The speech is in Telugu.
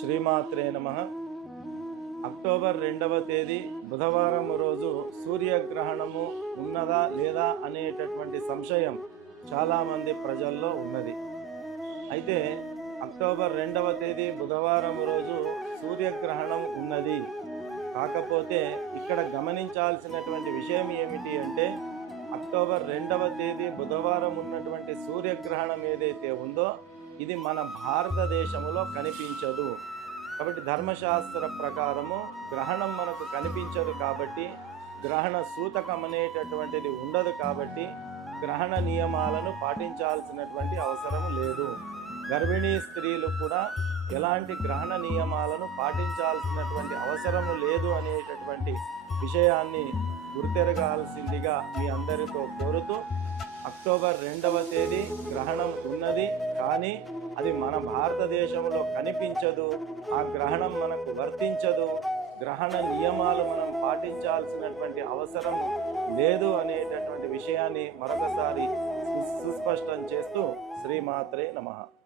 శ్రీమాత్రే నమ. అక్టోబర్ రెండవ తేదీ బుధవారం రోజు సూర్యగ్రహణము ఉన్నదా లేదా అనేటటువంటి సంశయం చాలామంది ప్రజల్లో ఉన్నది. అయితే అక్టోబర్ రెండవ తేదీ బుధవారం రోజు సూర్యగ్రహణం ఉన్నది. కాకపోతే ఇక్కడ గమనించాల్సినటువంటి విషయం ఏమిటి అంటే అక్టోబర్ రెండవ తేదీ బుధవారం ఉన్నటువంటి సూర్యగ్రహణం ఏదైతే ఉందో ఇది మన భారతదేశంలో కనిపించదు. కాబట్టి ధర్మశాస్త్ర ప్రకారము గ్రహణం మనకు కనిపించదు కాబట్టి గ్రహణ సూతకం అనేటటువంటిది ఉండదు కాబట్టి గ్రహణ నియమాలను పాటించాల్సినటువంటి అవసరం లేదు. గర్భిణీ స్త్రీలు కూడా ఎలాంటి గ్రహణ నియమాలను పాటించాల్సినటువంటి అవసరం లేదు అనేటటువంటి విషయాన్ని గుర్తెరగాల్సిందిగా మీ అందరితో కోరుతూ అక్టోబర్ రెండవ తేదీ గ్రహణం ఉన్నది. కానీ అది మన భారతదేశంలో కనిపించదు. ఆ గ్రహణం మనకు వర్తించదు. గ్రహణ నియమాలు మనం పాటించాల్సినటువంటి అవసరం లేదు అనేటటువంటి విషయాన్ని మరొకసారి సు- సుస్పష్టం చేస్తూ శ్రీమాత్రే నమః.